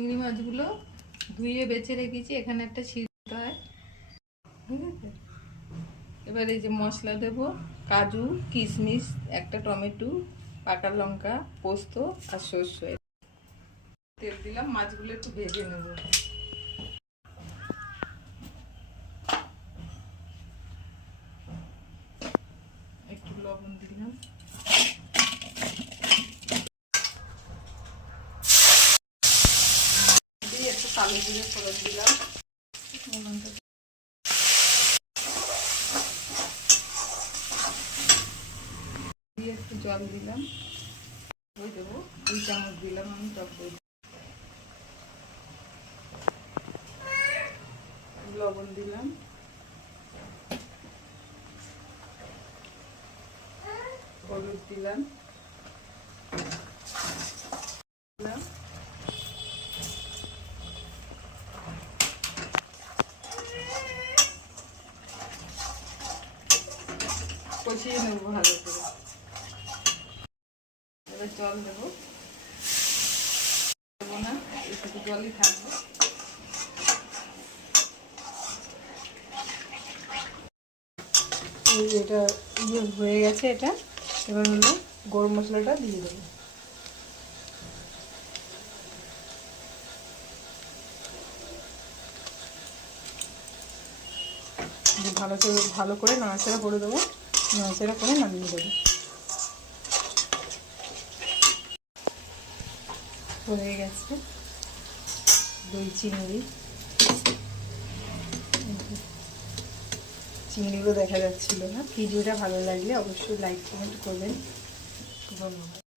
চিংড়ি মাছগুলো ধুয়ে বেছে রেখেছি, এখানে একটা ছিদ্র হয়, ঠিক আছে। এবার এই যে মশলা দেব, কাজু কিশমিশ, একটা টমেটো, পাকা লঙ্কা, পোস্ত আর সরষে। তেল দিলাম, মাছগুলো একটু ভেজে নেব। একটু লবণ দিলাম, দিয়ে একটু কালো জিরে ফোড়ন দিলাম, দিয়ে একটু জল দিলাম, দই দেবো 2 চামচ দিলাম আমি টক দই, লবণ দিলাম, হলুদ দিলাম, কষিয়ে নেবো ভালো করে। এবার জল দেবো না, একটু জলই থাকবে। এটা হয়ে গেছে, এটা এবার হলো গরম মশলাটা দিয়ে দেবো। ভালো করে নাড়াচাড়া করে দেবো, নাড়াচাড়া করে নামিয়ে দেবো। হয়ে গেছে দই চিংড়িগুলো দেখা যাচ্ছিল না। ভিডিওটা ভালো লাগলে অবশ্যই লাইক কমেন্ট করবেন। ধন্যবাদ।